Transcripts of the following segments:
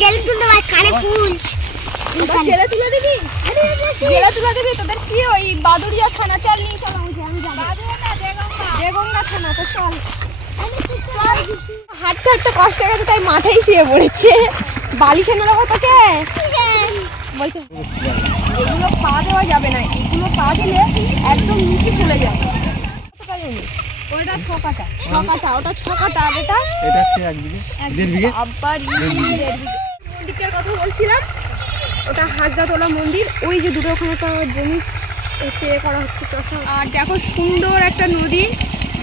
জেলে তুলতে পার কানে ফুল জেলে তুলে দিবি জেলে তুলে দিবি তোদের কি ওই বাদুড়িয়া থানা চল নিয়ে চল আমি যাবো দেগঙ্গা থানা তো চল হাঁটতে হাঁটতে কষ্ট হয়ে গেছে তাই মাথায় শুয়ে পড়েছে বালি খেয়ে নেবো তোকে বলছে এগুলো পা দেওয়া যাবে না এগুলো পা দিলে একদম নিচে চলে যাবে ওটা ছকাটা ওটা ছকাটা আর এটা আবার মন্দিরটার কথা বলছিলাম ওটা হাজরাতলা মন্দির ওই যে দুটো ওখানে তো জমি হচ্ছে করা হচ্ছে চষা আর দেখো সুন্দর একটা নদী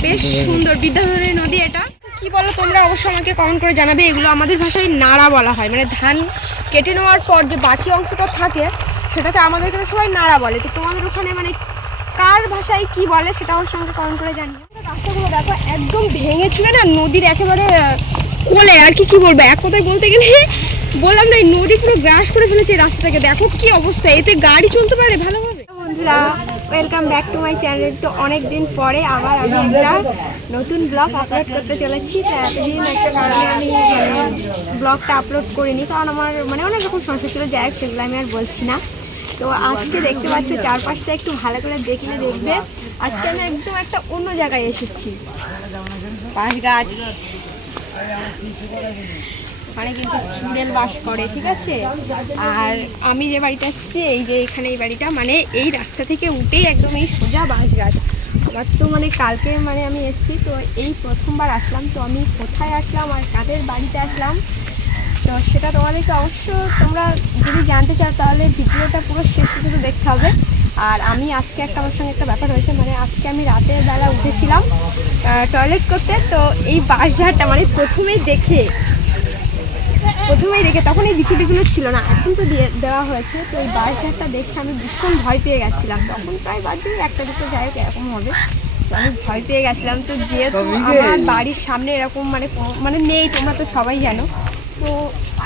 বেশ সুন্দর বিদ্যাধরী নদী এটা কি বলো তোমরা অবশ্যই আমাকে কমেন্ট করে জানাবে এগুলো আমাদের ভাষায় নাড়া বলা হয় মানে ধান কেটে নেওয়ার পর যে বাকি অংশটা থাকে সেটাকে আমাদের এখানে সবাই নাড়া বলে তো তোমাদের ওখানে মানে কার ভাষায় কি বলে সেটা আমার সঙ্গে কমেন্ট করে জানিও রাস্তাগুলো দেখো একদম ভেঙে চুড়ে না নদীর একেবারে কোলে আর কি বলবো এক কথায় বলতে গেলে বললাম না এই নদী পুরো গ্রাস করে ফেলেছে এই রাস্তাটাকে দেখো কি অবস্থা এতে গাড়ি চলতে পারে ভালোভাবে বন্ধুরা welcome back to my channel তো অনেক দিন পরে আবার আমি একটা নতুন ব্লগ আপলোড করতে চলেছি তো এতদিন একটা কারণে আমি ব্লগটা আপলোড করিনি কারণ আমার মানে অনেক রকম সমস্যা ছিল যাই হোক সেগুলো আমি আর বলছি না তো আজকে দেখতে পাচ্ছ চারপাশটা একটু ভালো করে দেখলে দেখবে আজকে আমি একদম একটা অন্য জায়গায় এসেছি পাশ গাছ ওখানে কিন্তু চুড়েল বাস করে ঠিক আছে আর আমি যে বাড়িটা এসেছি এই যে এখানে এই বাড়িটা মানে এই রাস্তা থেকে উঠেই একদম এই সোজা বাঁশ গাছ আমার তো মানে কালকে মানে আমি এসেছি তো এই প্রথমবার আসলাম তো আমি কোথায় আসলাম আর কাদের বাড়িতে আসলাম তো সেটা তোমাদেরকে অবশ্য তোমরা যদি জানতে চাও তাহলে ভিডিওটা পুরো শেষ পর্যন্ত দেখতে হবে আর আমি আজকে একটা আমার সঙ্গে একটা ব্যাপার হয়েছে মানে আজকে আমি রাতের বেলা উঠেছিলাম টয়লেট করতে তো এই বাঁশঝাড়টা মানে প্রথমেই দেখে তখন এই বিচুলিগুলো ছিল না এখন তো দেওয়া হয়েছে তো এই বাঁশঝাড়টা দেখে আমি ভীষণ ভয় পেয়ে গেছিলাম তখন প্রায় বাজে একটা দুটো যাই হোক এরকম হবে তো আমি ভয় পেয়ে গেছিলাম তো যেহেতু আমার বাড়ির সামনে এরকম মানে নেই তোমরা তো সবাই জানো তো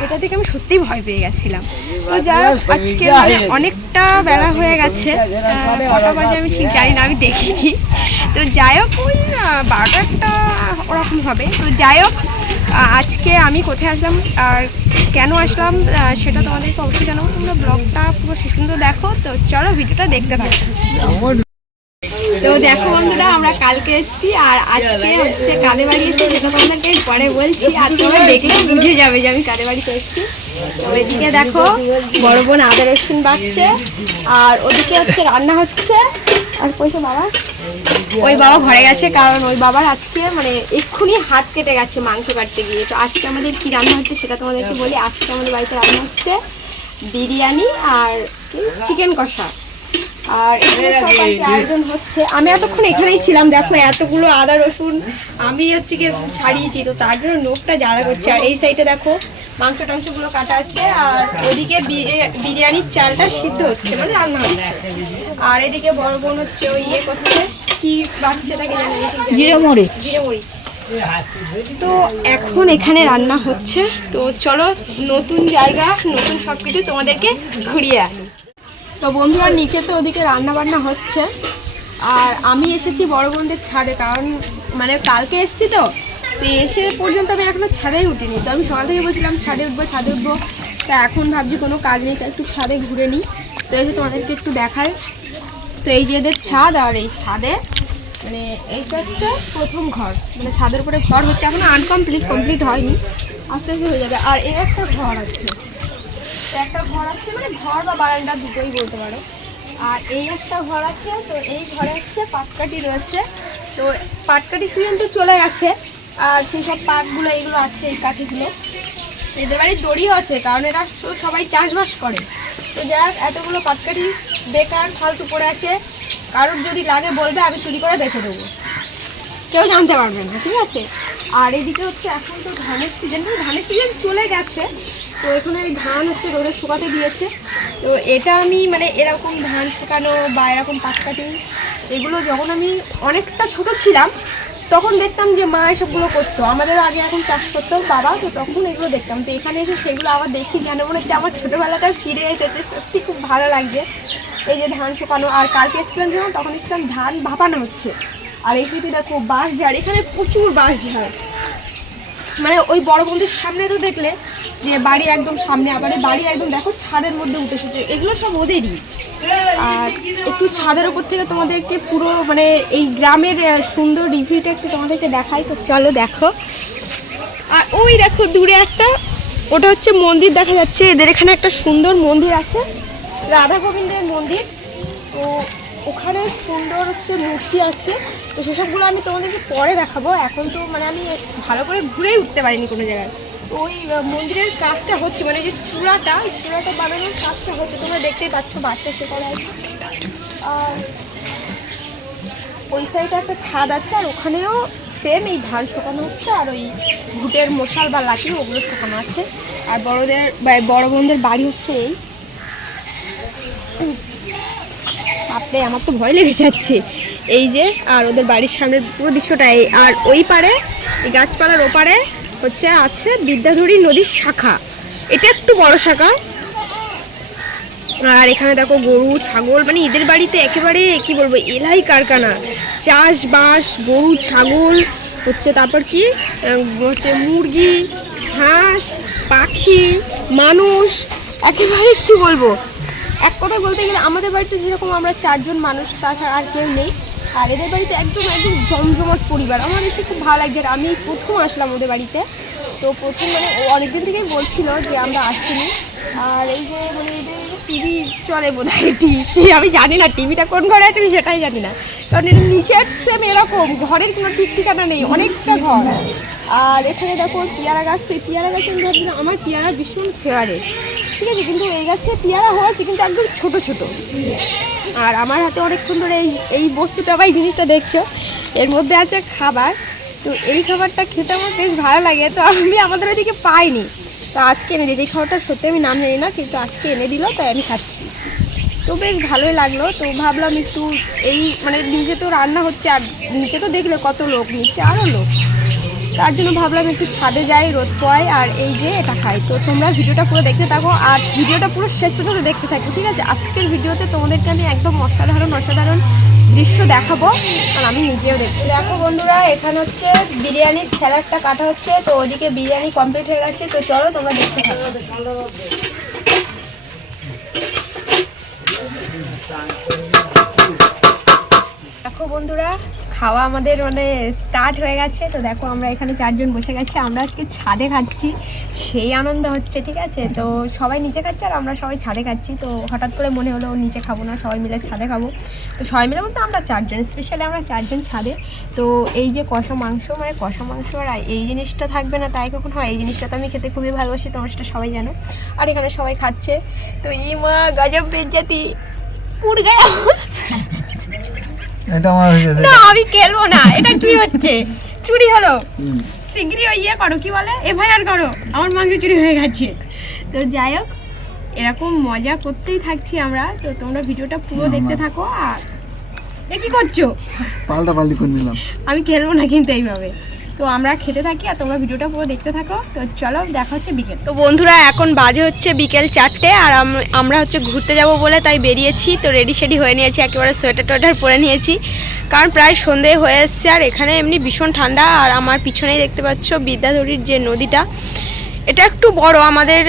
এটা থেকে আমি সত্যিই ভয় পেয়ে গেছিলাম তো যাই হোক আজকে মানে অনেকটা বেলা হয়ে গেছে কটা বাজে আমি ঠিক জানি না আমি দেখিনি তো যাই হোক ওই 12টা ওরকম হবে তো যাই হোক আজকে আমি কোথায় আসলাম আর কেন আসলাম সেটা তোমাদেরকে অবশ্যই জানাবো তোমরা ব্লগটা পুরো শেষ পর্যন্ত দেখো তো চলো ভিডিওটা দেখতে থাকো তো দেখো বন্ধুরা আমরা কালকে এসেছি আর আজকে হচ্ছে কাদের বাড়ি এসেছি সেটা তোমাদেরকে পরে বলছি আর তোমরা দেখলে বুঝে যাবে যে আমি কাদের বাড়িতে এসেছি তো এদিকে দেখো বড় বোন আদা রসুন বাড়ছে আর ওদিকে হচ্ছে রান্না হচ্ছে আর কইছে বাবা ওই বাবা ঘরে গেছে কারণ ওই বাবার আজকে মানে এক্ষুনি হাত কেটে গেছে মাংস কাটতে গিয়ে তো আজকে আমাদের কি রান্না হচ্ছে সেটা তোমাদেরকে বলি আজকে আমাদের বাড়িতে রান্না হচ্ছে বিরিয়ানি আর চিকেন কষা আর আয়োজন হচ্ছে আমি এতক্ষণ এখানেই ছিলাম দেখো এতগুলো আদা রসুন আমি হচ্ছে কি ছাড়িয়েছি তো তার জন্য নোখটা জ্বালা করছে আর এই সাইডে দেখো মাংস টাংসগুলো কাটা আছে আর ওদিকে বিরিয়ানির চালটা সিদ্ধ হচ্ছে মানে রান্না হচ্ছে আর এদিকে বড় বোন হচ্ছে ওই ইয়ে করছে কি বাচ্চাটাকে জিরে মরিচ তো এখন এখানে রান্না হচ্ছে তো চলো নতুন জায়গা নতুন সব কিছু তোমাদেরকে ঘুরিয়ে আনি তো বন্ধুরা নিচে তো ওদিকে রান্না বান্না হচ্ছে আর আমি এসেছি বড় বোনদের ছাদে কারণ মানে কালকে এসেছি তো এসে পর্যন্ত আমি এখনও ছাদেই উঠিনি তো আমি সকাল থেকে বলছিলাম ছাদে উঠবো তা এখন ভাবছি কোনো কাজ নেই তা একটু ছাদে ঘুরে নিই তো এসে তোমাদেরকে একটু দেখাই তো এই যে এদের ছাদ আর এই ছাদে মানে এইটা হচ্ছে প্রথম ঘর মানে ছাদের উপরে ঘর হচ্ছে এখনও কমপ্লিট হয়নি আস্তে আস্তে হয়ে যাবে আর এই একটা ঘর আছে মানে ঘর বা বারান্দা দুটোই বলতে পারো আর এই একটা ঘর আছে তো এই ঘরে হচ্ছে পাটকাঠি রয়েছে তো পাটকাঠি সিজন তো চলে গেছে আর সেই সব পাটগুলো এগুলো আছে এই কাঠিগুলো এদের বাড়ির দড়িও আছে কারণ এরা সবাই চাষবাস করে তো যাই হোক এতগুলো পাটকাঠি বেকার ফালতু পড়ে আছে কারোর যদি লাগে বলবে আমি চুরি করে বেঁচে দেবো কেউ জানতে পারবে না ঠিক আছে আর এদিকে হচ্ছে এখন তো ধানের সিজন চলে গেছে তো এখানে এই ধান হচ্ছে রোদে শুকাতে দিয়েছে তো এটা আমি মানে এরকম ধান শুকানো বা এরকম পাটকাঠি এগুলো যখন আমি অনেকটা ছোট ছিলাম তখন দেখতাম যে মা এসবগুলো করতো আমাদেরও আগে এখন চাষ করতো বাবা তো তখন এগুলো দেখতাম তো এখানে এসে সেগুলো আবার দেখছি যেন মনে হচ্ছে আমার ছোটোবেলাটা ফিরে এসেছে সত্যি খুব ভালো লাগছে এই যে ধান শুকানো আর কালকে এসেছিলাম যখন তখন এসেছিলাম ধান ভাপানো হচ্ছে আর এই দেখো বাঁশঝাড় এখানে প্রচুর বাঁশঝাড় মানে ওই বড় মন্দির সামনে তো দেখলে যে বাড়ি একদম সামনে, আবার এই বাড়ি একদম দেখো ছাদের মধ্যে উঠে এসেছে, এগুলো সব ওদেরই। আর একটু ছাদের উপর থেকে তোমাদেরকে পুরো মানে এই গ্রামের সুন্দর রিভিউটা একটু তোমাদেরকে দেখাই, তো চলো দেখো। আর ওই দেখো দূরে একটা, ওটা হচ্ছে মন্দির দেখা যাচ্ছে, এদের এখানে একটা সুন্দর মন্দির আছে, রাধা গোবিন্দের মন্দির। তো ওখানে সুন্দর হচ্ছে মূর্তি আছে, তো সেসবগুলো আমি তোমাদেরকে পরে দেখাবো। এখন তো মানে আমি ভালো করে ঘুরেই উঠতে পারিনি কোনো জায়গায়। তো ওই মন্দিরের কাজটা হচ্ছে, মানে যে চূড়াটা, ওই চূড়াটা বানানোর কাজটা হচ্ছে, তোমরা দেখতেই পাচ্ছ বাসটা সে করা আছে। আর ওই সাইডে একটা ছাদ আছে, আর ওখানেও সেম এই ধান শুকানো হচ্ছে, আর ওই ঘুটের মশাল বা লাঠি ওগুলো শুকানো আছে। আর বড়দের বড় বোনদের বাড়ি হচ্ছে এই, আপনি আমার তো ভয় লেগে যাচ্ছে এই যে। আর ওদের বাড়ির সামনের পুরো দৃশ্যটা এই, আর ওই পারে এই গাছপালার ওপারে হচ্ছে আছে বিদ্যাধরী নদীর শাখা, এটা একটু বড় শাখা। আর এখানে দেখো গরু ছাগল, মানে এদের বাড়িতে একেবারে কি বলবো এলাই কারখানা, চাষবাস, গরু ছাগল হচ্ছে, তারপর কি হচ্ছে মুরগি, হাঁস, পাখি, মানুষ, একেবারে কি বলবো এক কথায় বলতে গেলে আমাদের বাড়িতে যেরকম আমরা 4 জন মানুষ, তাছাড়া আর কেউ নেই। আর এদের বাড়িতে একদম একদম জমজমাট পরিবার, আমার এসে খুব ভালো লাগছে। আর আমি প্রথম আসলাম ওদের বাড়িতে, তো প্রথম মানে অনেকদিন থেকেই বলছিল যে আমরা আসিনি। আর এই যে মানে এদের টিভি চলে বোধ হয়, আমি জানি না টিভিটা কোন ঘরে আছে আমি সেটাই জানি না, কারণ এর নিচে সেম এরকম ঘরের কোনো ঠিক ঠিকানা নেই, অনেকটা ঘর। আর এখানে দেখো পেয়ারা গাছ, তো এই পেয়ারা গাছ আমি ভাবছিলাম আমার পেয়ারা ভীষণ ফেভারিট, ঠিক আছে, কিন্তু এই গাছে পেয়ারা হয়েছে কিন্তু একদম ছোট ছোট। আর আমার হাতে অনেকক্ষণ ধরে এই বস্তুটা বা এই জিনিসটা দেখছো, এর মধ্যে আছে খাবার। তো এই খাবারটা খেতে আমার বেশ ভালো লাগে, তো আমি আমাদের ওইদিকে পাইনি, তো আজকে এনে দিয়েছি। এই খাবারটা সত্যি আমি নাম জানি না, কিন্তু আজকে এনে দিল, তাই আমি খাচ্ছি, তো বেশ ভালোই লাগলো। তো ভাবলাম একটু এই মানে নিচে তো রান্না হচ্ছে, আর নিচে তো দেখলে কত লোক, নিচে আরও লোক, তার জন্য ভাবলাম একটু ছাদে যাই, রোদ পোয়াই, আর এই যে এটা খাই। তো তোমরা ভিডিওটা পুরো দেখতে থাকো, আর ভিডিওটা পুরো শেষ পর্যন্ত দেখতে থাকো, ঠিক আছে। আজকের ভিডিওতে তোমাদেরকে আমি একদম অসাধারণ দৃশ্য দেখাবো, আর আমি নিজেও দেখবো। দেখো বন্ধুরা, এখানে হচ্ছে বিরিয়ানির স্যালাডটা কাটা হচ্ছে, তো ওদিকে বিরিয়ানি কমপ্লিট হয়ে গেছে, তো চলো তোমরা দেখতে থাকো। দেখো বন্ধুরা, খাওয়া আমাদের মানে স্টার্ট হয়ে গেছে। তো দেখো আমরা এখানে 4 জন বসে গেছি, আমরা আজকে ছাদে খাচ্ছি, সেই আনন্দ হচ্ছে, ঠিক আছে। তো সবাই নিচে খাচ্ছে আর আমরা সবাই ছাদে খাচ্ছি। তো হঠাৎ করে মনে হলো নিচে খাবো না, সবাই মিলে ছাদে খাবো। তো সবাই মিলে বলতে আমরা 4 জন, স্পেশালি আমরা 4 জন ছাদে। তো এই যে কষা মাংস, মানে কষা মাংস আর এই জিনিসটা থাকবে না তাই কখন হয়, এই জিনিসটা তো আমি খেতে খুবই ভালোবাসি, তোমরা সেটা সবাই জানো। আর এখানে সবাই খাচ্ছে, তো মা গজব বেজ্জাতি উড় গয়া। না আমি খেলবো না, এটা কি হচ্ছে, চুরি হলো, শিগগিরই ইয়ে করো, কি বলে এফআইআর করো, আমার মাংস চুরি হয়ে গেছে। তো যাই হোক, এরকম মজা করতেই থাকছি আমরা, তো তোমরা ভিডিওটা পুরো দেখতে থাকো। আর কি করছো, পাল্টাপাল্টি করে নিলাম, আমি খেলবো না কিন্তু এইভাবে। তো আমরা খেতে থাকি আর তোমরা ভিডিওটা পুরো দেখতে থাকো। তো চলো দেখা হচ্ছে বিকেল। তো বন্ধুরা এখন বাজে হচ্ছে বিকেল 4টে, আর আমরা হচ্ছে ঘুরতে যাব বলে তাই বেরিয়েছি। তো রেডি শেডি হয়ে নিয়েছি, একেবারে সোয়েটার টোয়েটার পরে নিয়েছি, কারণ প্রায় সন্ধে হয়ে এসছে। আর এখানে এমনি ভীষণ ঠান্ডা। আর আমার পিছনেই দেখতে পাচ্ছ বিদ্যাধরীর যে নদীটা, এটা একটু বড়, আমাদের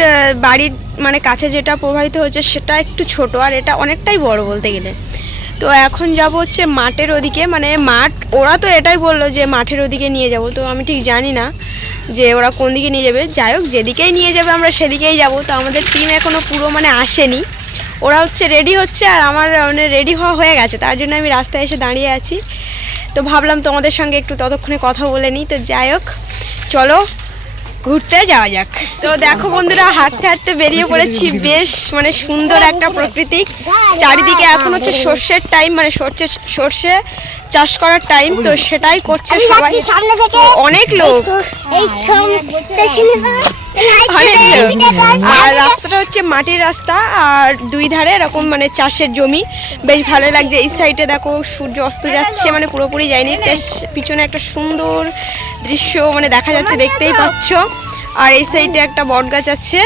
বাড়ির মানে কাছে যেটা প্রবাহিত হচ্ছে সেটা একটু ছোট, আর এটা অনেকটাই বড় বলতে গেলে। তো এখন যাব হচ্ছে মাঠের ওদিকে, মানে মাঠ, ওরা তো এটাই বললো যে মাঠের ওদিকে নিয়ে যাব, তো আমি ঠিক জানি না যে ওরা কোন দিকে নিয়ে যাবে। যাই হোক, যেদিকেই নিয়ে যাবে আমরা সেদিকেই যাব। তো আমাদের টিম এখনও পুরো মানে আসেনি, ওরা হচ্ছে রেডি হচ্ছে, আর আমার মানে রেডি হওয়া হয়ে গেছে, তার জন্য আমি রাস্তায় এসে দাঁড়িয়ে আছি। তো ভাবলাম তোমাদের সঙ্গে একটু ততক্ষণে কথা বলে নিই। তো যাই হোক, চলো ঘুরতে যাওয়া যাক। তো দেখো বন্ধুরা, হাঁটতে হাঁটতে বেরিয়ে পড়েছি, বেশ মানে সুন্দর একটা প্রকৃতি চারিদিকে। এখন হচ্ছে সর্ষের টাইম, মানে সর্ষে চাষ করার টাইম, তো সেটাই করছে সবাই, অনেক লোক, আর রাস্তাটা হচ্ছে মাটির রাস্তা, আর 2 ধারে এরকম মানে চাষের জমি, বেশ ভালো লাগছে। এই সাইডে দেখো সূর্য অস্ত যাচ্ছে, মানে পুরোপুরি যায়নি, বেশ পিছনে একটা সুন্দর দৃশ্য মানে দেখা যাচ্ছে, দেখতেই পাচ্ছ। আর এই সাইডে একটা বট গাছ আছে,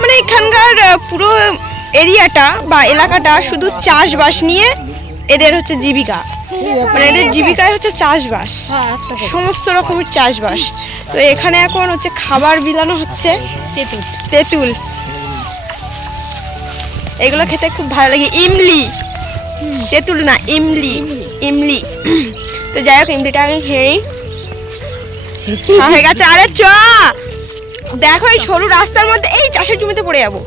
মানে এখানকার পুরো এরিয়াটা বা এলাকাটা শুধু চাষবাস নিয়ে এদের হচ্ছে জীবিকা, মানে এদের জীবিকায় হচ্ছে চাষবাস, সমস্ত রকমের চাষবাস। তো এখানে এখন হচ্ছে খাবার বিলানো হচ্ছে, তেঁতুল। এগুলো খেতে খুব ভালো লাগে। ইমলি, তেঁতুল না, ইমলি। তো যাই হোক, ইমলিটা আমি খেয়েই হয়ে গেছে। আরে চ দেখো, এই সরু রাস্তার মধ্যে, এই চাষের জমিতে পড়ে যাবো।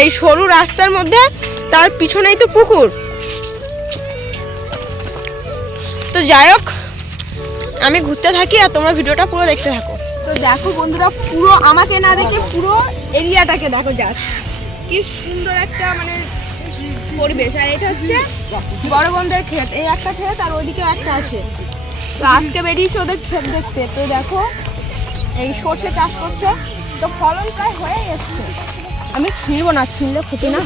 এই সরু রাস্তার মধ্যে, তার পিছনেই তো পুকুর। তো যাই হোক, আমি ঘুরতে থাকি আর তোমরা ভিডিওটা পুরো দেখতে থাকো। তো দেখো বন্ধুরা, পুরো আমাকে না দেখে পুরো এরিয়াটাকে দেখো, জাস্ট কি সুন্দর একটা মানে পরিবেশ। আর এটা হচ্ছে বড় বোনদের ক্ষেত, এই একটা ক্ষেত আর ওইদিকে একটা আছে। তো আজকে বেরিয়েছে ওদের ক্ষেত দেখতে। তো দেখো, এই সর্ষে চাষ করছে, তো ফলন প্রায় হয়ে এসছে। আমি ছিঁড়বো না, ছিঁড়লে ক্ষতি না,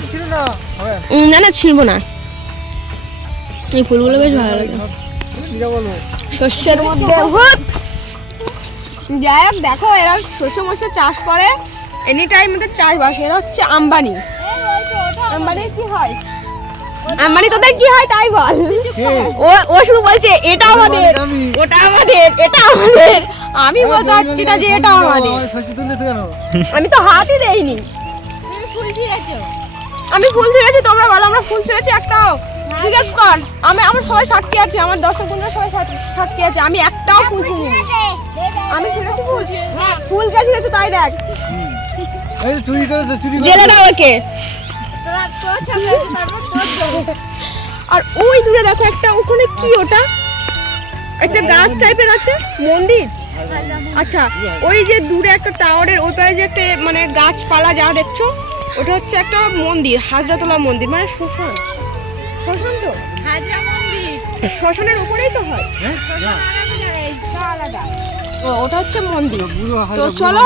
না ছিঁড়বো না। এই ফুলগুলো বেশ ভালো লাগে শস্যের মধ্যে। যাই হোক, দেখো এরা শস্য মস্য চাষ করে, এনি টাইম এদের চাষবাস। এরা হচ্ছে আম্বানি। আম্বানি কি হয়? আম্বানি তোদের কি হয় তাই বল। ও শুধু বলছে এটা আমাদের, ওটা আমাদের, এটা আমাদের। আমি বলতে পারছি না যে এটা আমাদের। আমি তো হাতই দেইনি। আমি ফুল ছিঁড়েছি, তোমরা বলো আমরা ফুল ছিঁড়েছি একটাও? জিজ্ঞেস কর। আমার সবাই সাক্ষী আছে, আমার দর্শক বন্ধুরা সবাই সাক্ষী আছে, আমি একটাও ফুল ছিঁড়িনি। আমি ছিঁড়েছি ফুল কে ছিঁড়েছি তাই দেখ। জেলে দাও ওকে। আর ওই দূরে দেখো একটা, ওখানে কি ওটা? একটা গাছ টাইপের আছে, মন্দির। আচ্ছা, ওই যে দূরে একটা টাওয়ারের ওই পাশে যে একটা মানে গাছপালা যা দেখছো, ওটা হচ্ছে একটা মন্দির, হাজরাতলা মন্দির, মানে শ্মশান। শ্মশান তো হাজরা মন্দির, শ্মশানের উপরেই তো হয়। ও, ওটা হচ্ছে মন্দির। তো চলো,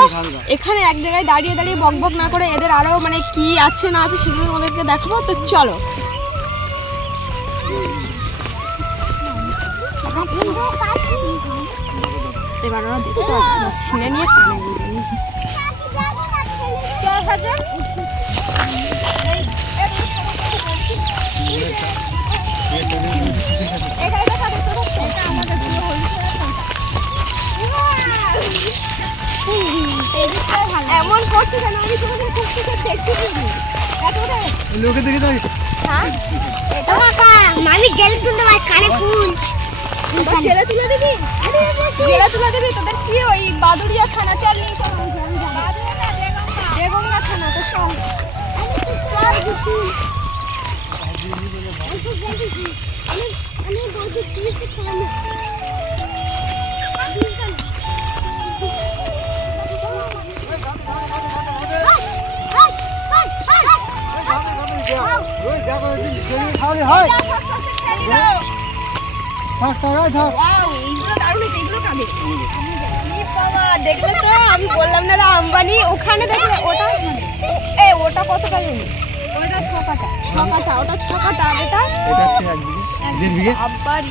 এখানে এক জায়গায় দাঁড়িয়ে দাঁড়িয়ে বকবক না করে এদের আরো মানে কি আছে না আছে সেগুলো আমাদেরকে দেখাবো। তো চলো। এবার ওরা দেখতে পাচ্ছি না, ছিঁড়ে নিয়ে কানে গুলো। এমন করছে কেন? আমি তোমাদের লোকে দেখে যাই। মালিক গেলে তুলতে পারে কানে ফুল। জেলে তুলে দিবি, জেলে তুলে দিবি। তোদের কি ওই বাদুড়িয়া থানা? চল নিয়ে চল, বেগমগা থানা। তো চল। আমি বলছি তুই কি খাবি? দেখলে তো, আমি বললাম না আম্বানি। ওখানে দেখলে ওটা কত টাকা? ওটা 6 কাটা। ওটা 6 কাটা। এটা আবার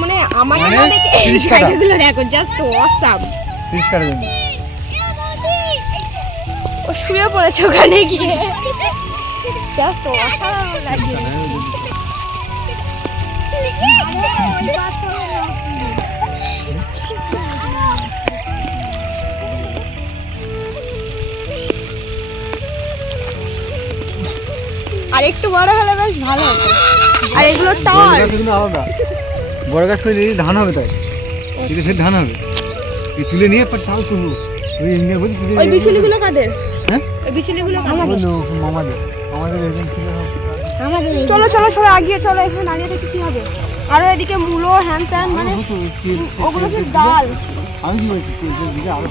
মানে আমাকে না দেখে এই জায়গাগুলো দেখো, জাস্ট অসাম। 30 কাটা দেন। ও শুয়ে পড়েছে ওখানে গিয়ে, জাস্ট অসাম লাগে। আর একটু বড় হলে বেশ ভালো হতো। আর এগুলো টাওয়ার আলাদা, বড় গাছ করে ধান হবে, তাই এটা ফের ধান হবে। এই তুলে নিয়ে পর তাও তুলবো। ওই ইন্ডিয়া বলি ওই বিচুলিগুলো কাদের? হ্যাঁ, ওই বিচুলিগুলো আমাদের আমাদের এখানে ছিল আমাদের। চলো চলো সবাই আগিয়ে চলো, এখানে দাঁড়িয়ে থেকে কি হবে? আর এদিকে মূলো হ্যান ত্যান, মানে ওগুলো কি ডাল। আমি কি বলছি, দিকে আরো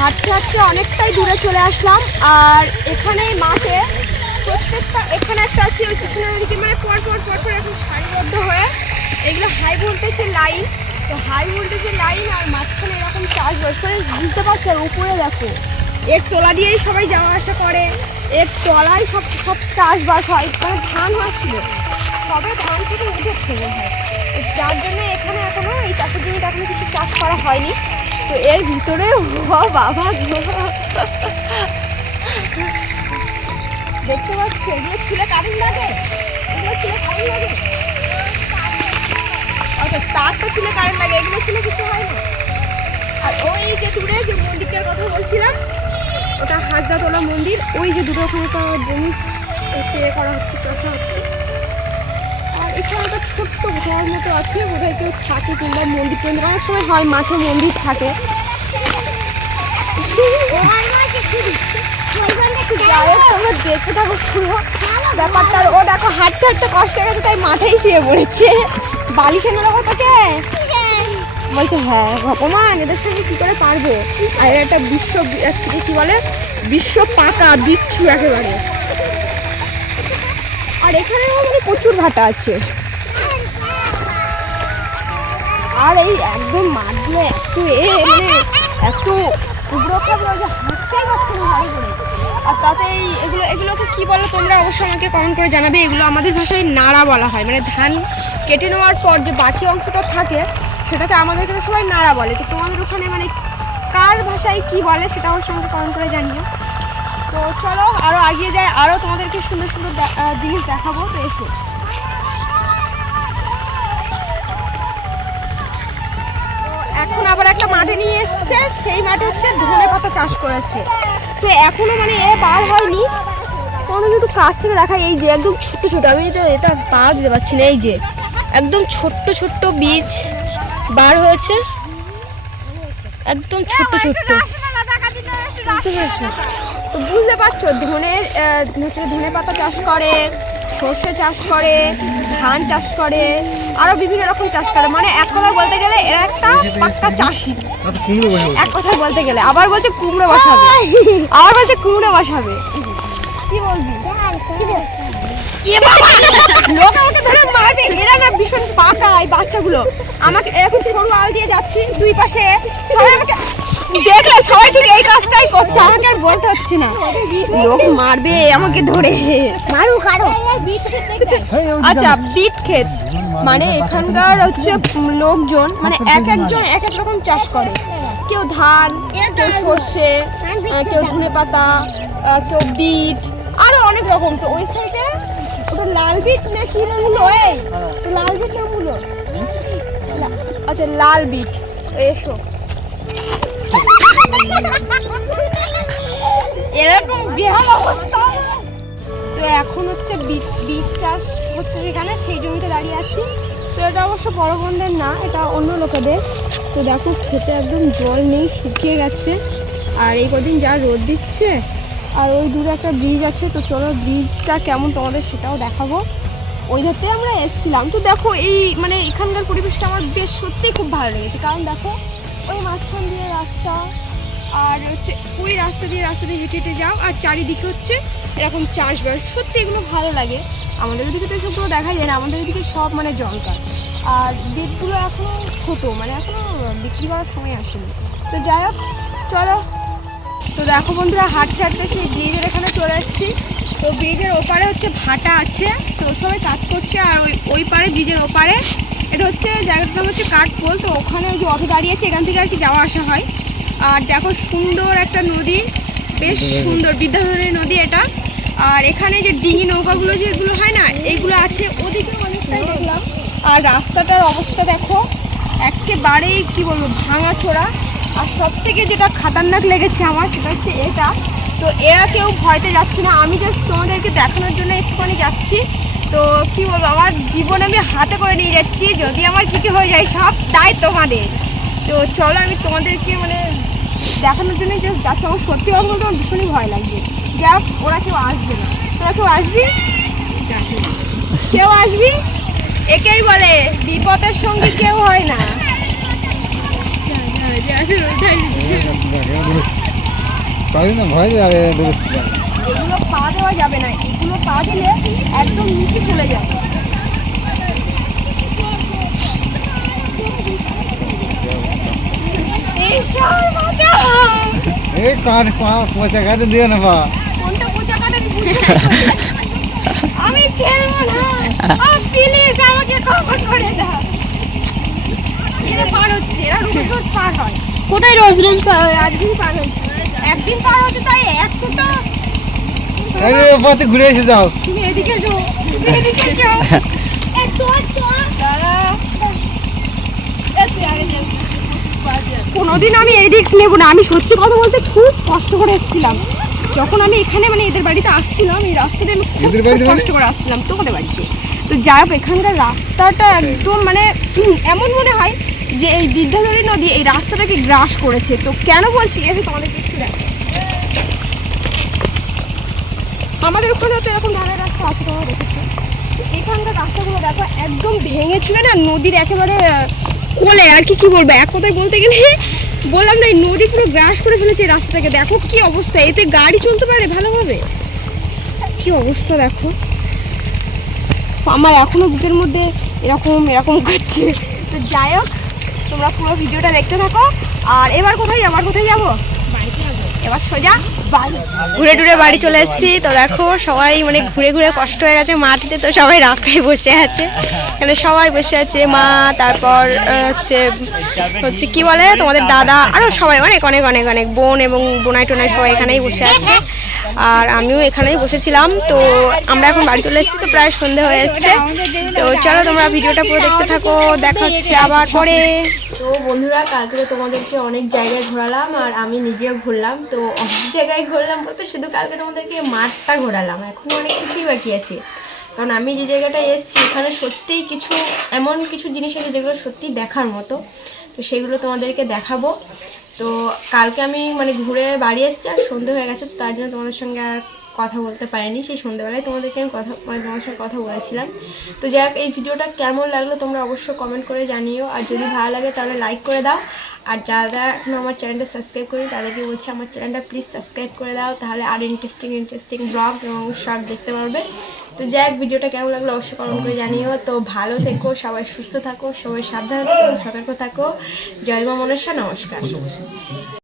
হাঁটতে হাঁটতে অনেকটাই দূরে চলে আসলাম। আর এখানে মাঠে প্রত্যেকটা, এখানে একটা আছে, ওই পিছনের ওদিকে মানে পর পর এখন সারিবদ্ধ হয়ে এগুলো হাই ভোল্টেজের লাইন। তো হাই ভোল্টেজের লাইন আর মাঝখানে এরকম চাষবাস করে, বুঝতে পারছো? আর উপরে দেখো, এর তলা দিয়েই সবাই যাওয়া আসা করে, এর তলায় সব চাষবাস হয়। মানে ধান হচ্ছিল, সবে ধান থেকে উঠেছে মনে হয়, যার জন্য এখানে এখনো এই চাষের জমিতে এখনো কিছু চাষ করা হয়নি। তো এর ভিতরে বাবা দেখতে পাচ্ছি, এগুলো ছিলে কারেন্ট লাগে, এগুলো ছিলে কারেন্ট লাগে। আচ্ছা তারটা ছিল কারেন্ট লাগে, এগুলো ছিল কিছু হয় না। আর ওই যে দূরে যে মন্দিরটার কথা বলছিলাম ওটা হাজরাতলা মন্দির, ওই যে দুটো ওখানকার জমি হচ্ছে করা হচ্ছে, চষা হচ্ছে। আর এখানে একটা ছোট্ট ঘর মতো আছে, বোধহয় কেউ থাকে কিংবা মন্দির টন্দির অনেক সময় হয়, মাঠে মন্দির থাকে। যাই হোক তোমরা দেখে থাকো পুরো ব্যাপারটা। ও দেখো হাঁটতে হাঁটতে কষ্ট হয়ে গেছে তাই মাথায় শুয়ে পড়েছে। বালি কেন রাখো তোকে বলছে, হ্যাঁ ভগবান এদের সঙ্গে কি করে পারবে। আর এর একটা বিশ্ব কি বলে বিশ্ব পাকা বিচ্ছু একেবারে। আর এখানে মানে প্রচুর ভাটা আছে। আর এই একদম মাঠ দিয়ে একটু মানে একটু উগ্র খাবো যে হাঁটতেই পারছে না ভালো করে। আর তাতে এগুলোকে কি বলো তোমরা অবশ্যই আমাকে কমেন্ট করে জানাবে। এগুলো আমাদের ভাষায় নাড়া বলা হয়, মানে ধান কেটে নেওয়ার পর যে বাকি অংশটা থাকে সেটাকে আমাদের এখানে সবাই নাড়া বলে। তো তোমাদের ওখানে মানে কার ভাষায় কি বলে সেটা অবশ্যই আমাকে কমেন্ট করে জানিও। তো চলো আরও এগিয়ে যাই, আরও তোমাদেরকে সুন্দর সুন্দর জিনিস দেখাবো। তো এসো। এখন আবার একটা মাঠে নিয়ে এসছে, সেই মাঠে হচ্ছে ধনে পাতা চাষ করেছে। তো এখনো মানে এ বার হয়নি, তোমাদের একটু কাছ থেকে দেখা। এই যে একদম ছোট্ট ছোট, আমি তো এটা পা দিতে পারছি না, এই যে একদম ছোট্ট ছোট্ট বীজ বার হয়েছে, একদম ছোট্ট ছোট্ট। তো বুঝতে পারছো ধনে পাতা চাষ করে, সর্ষে চাষ করে, ধান চাষ করে, আরো বিভিন্ন রকম চাষ করে। মানে এক কথা বলতে গেলে এরা একটা পাক্কা চাষি। এক কথা বলতে গেলে আবার বলছে কুমড়ো বসাবে, আবার বলছে কুমড়ো বসাবে। কি বলবি লোক আমাকে ধরে মারবে। এরা না ভীষণ পাকা এই বাচ্চাগুলো। আমাকে এরকম সরু আল দিয়ে যাচ্ছি, দুই পাশে সবাই আমাকে দেখলে সবাই ঠিক এই কাজটাই করছে, আমাকে আর বলতে হচ্ছে না। লোক মারবে আমাকে ধরে, মারুক আরো। আচ্ছা বিট ক্ষেত মানে এখানকার হচ্ছে লোকজন মানে একজন এক এক রকম চাষ করে। কেউ ধান, কেউ সর্ষে, কেউ ধনে পাতা, কেউ বিট, আরো অনেক রকম। তো ওই সাইডে ওটা লাল বিট না কি মূলো, এই লাল বিট না মূলো, আচ্ছা লাল বিট। এসো এরকম বেহাল অবস্থা। তো এখন হচ্ছে বিট চাষ হচ্ছে সেখানে, সেই জমিতে দাঁড়িয়ে আছি। তো এটা অবশ্য বড় বোনদের না, এটা অন্য লোকেদের। তো দেখো খেতে একদম জল নেই, শুকিয়ে গেছে। আর এই কদিন যা রোদ দিচ্ছে। আর ওই দূরে একটা ব্রিজ আছে, তো চলো ব্রিজটা কেমন তোমাদের সেটাও দেখাবো। ওই ধারতে আমরা এসেছিলাম। তো দেখো এই মানে এখানকার পরিবেশটা আমার বেশ সত্যিই খুব ভালো লেগেছে। কারণ দেখো ওই মাঝখান দিয়ে রাস্তা, আর হচ্ছে ওই রাস্তা দিয়ে হেঁটে হেঁটে যাও, আর চারিদিকে হচ্ছে এরকম চাষবাস। সত্যি এগুলো ভালো লাগে। আমাদের ওদিকে তো এসবগুলো দেখা যায় না, আমাদের ওদিকে সব মানে জলকার। আর বিটগুলো এখনও ছোটো, মানে এখনও বিক্রি করার সময় আসেনি। তো যাই হোক চলো। তো দেখো বন্ধুরা হাঁটতে হাঁটতে সেই ব্রিজের এখানে চলে এসেছি। তো ব্রিজের ওপারে হচ্ছে ভাটা আছে, তো সবাই কাজ করছে। আর ওই পারে ব্রিজের ওপারে এটা হচ্ছে জায়গাটার নাম হচ্ছে কাঠপোল। তো ওখানে ওই যে অটো দাঁড়িয়েছে, এখান থেকে আর কি যাওয়া আসা হয়। আর দেখো সুন্দর একটা নদী, বেশ সুন্দর বিদ্যাধরী নদী এটা। আর এখানে যে ডিঙি নৌকাগুলো যেগুলো হয় না, এইগুলো আছে, ওদিকে অনেকটাই দেখলাম। আর রাস্তাটার অবস্থা দেখো একেবারেই কি বলবো ভাঙাচোরা। আর সব থেকে যেটা খাতারনাক লেগেছে আমার সেটা হচ্ছে এটা। তো এরা কেউ ভয়তে যাচ্ছে না, আমি জাস্ট তোমাদেরকে দেখানোর জন্য একটুখানি যাচ্ছি। তো কি বলবো, আমার জীবন আমি হাতে করে নিয়ে যাচ্ছি, যদি আমার কিছু হয়ে যায় সব তাই তোমাদের। তো চলো আমি তোমাদেরকে মানে দেখানোর জন্যই জাস্ট যাচ্ছি। আমার সত্যি কথা বলতে আমার ভীষণই ভয় লাগবে। যাক ওরা কেউ আসবে না, তোরা কেউ আসবি, কেউ আসবি, একেই বলে বিপদের সঙ্গী কেউ হয় না। এগুলো পা দেওয়া যাবে না, এগুলো পা দিলে একদম নিচে চলে যাবে। আমি খেলবো না, প্লিজ আমাকে ক্ষমা করে দাও। এরা পার হচ্ছে, এরা রোজ রোজ পার হয়। কোথায় রোজ রোজ পার হয়? আজকেই পার হচ্ছে, একদিন পার হচ্ছে তাই এতটা। ঘুরে এসে যাও, তুমি এদিকে যাও, তুমি এদিকে যাও। কোনোদিন আমি এই রিস্ক নেবো না। আমি সত্যি কথা বলতে খুব কষ্ট করে এসেছিলাম যখন আমি এখানে মানে এদের বাড়িতে আসছিলাম, এই রাস্তাতে আমি খুব কষ্ট করে আসছিলাম তোমাদের বাড়িতে। তো যাই হোক এখানকার রাস্তাটা একদম মানে এমন মনে হয় যে এই বিদ্যাধরী নদী এই রাস্তাটাকে গ্রাস করেছে। তো কেন বলছি এসে তোমাদের একটু দেখো, আমাদের ওখানে তো এরকম ঢালাই রাস্তা আছে, তোমরা দেখেছো। এখানকার রাস্তাগুলো দেখো একদম ভেঙে চুলে না নদীর একেবারে কোলে, আর কি বলবো, এক কথায় বলতে গেলে বললাম না এই নদী পুরো গ্রাস করে ফেলেছে এই রাস্তাটাকে। দেখো কি অবস্থা, এতে গাড়ি চলতে পারে ভালোভাবে? কি অবস্থা দেখো, আমার এখনো বুকের মধ্যে এরকম এরকম করছে। তো যাই হোক তোমরা পুরো ভিডিওটা দেখতে থাকো। আর এবার কোথায় যাবো? এবার সোজা ঘুরে টুরে বাড়ি চলে এসেছি। তো দেখো সবাই মানে ঘুরে ঘুরে কষ্ট হয়ে গেছে মাটিতে, তো সবাই রাস্তায় বসে আছে। এখানে সবাই বসে আছে, মা, তারপর হচ্ছে কি বলে তোমাদের দাদা, আরও সবাই অনেক অনেক অনেক অনেক বোন এবং বোনাই টোনাই সবাই এখানেই বসে আছে। আর আমিও এখানেই বসেছিলাম। তো আমরা এখন বাড়ি চলে এসেছি, তো প্রায় সন্ধে হয়ে এসছে। তো চলো তোমরা ভিডিওটা পুরো দেখতে থাকো, দেখা হচ্ছে আবার পরে। তো বন্ধুরা কালকে তো তোমাদেরকে অনেক জায়গায় ঘোরালাম আর আমি নিজেও ঘুরলাম। তো অনেক জায়গায় ঘুরলাম বলতে শুধু কালকে তোমাদেরকে মাঠটা ঘোরালাম, এখনও অনেক কিছুই বাকি আছে। কারণ আমি যে জায়গাটায় এসেছি এখানে সত্যিই কিছু এমন কিছু জিনিস আছে যেগুলো সত্যিই দেখার মতো, তো সেগুলো তোমাদেরকে দেখাবো। তো কালকে আমি মানে ঘুরে বাড়ি এসেছি আর সন্ধে হয়ে গেছে, তার জন্য তোমাদের সঙ্গে আর কথা বলতে পারিনি। সেই সন্ধ্যেবেলায় তোমাদেরকে আমি তোমাদের সঙ্গে কথা বলেছিলাম। তো যাই হোক এই ভিডিওটা কেমন লাগলো তোমরা অবশ্যই কমেন্ট করে জানিও, আর যদি ভালো লাগে তাহলে লাইক করে দাও। আর যারা এখন আমার চ্যানেলটা সাবস্ক্রাইব করি তাদেরকে বলছি আমার চ্যানেলটা প্লিজ সাবস্ক্রাইব করে দাও, তাহলে আর ইন্টারেস্টিং ব্লগ এবং শর্ট দেখতে পারবে। তো যাই হোক ভিডিওটা কেমন লাগলো অবশ্যই কমেন্ট করে জানিও। তো ভালো থেকো, সবাই সুস্থ থাকো, সবাই সাবধানে থাকো, সতর্ক থাকো। জয় মা মনসা, নমস্কার।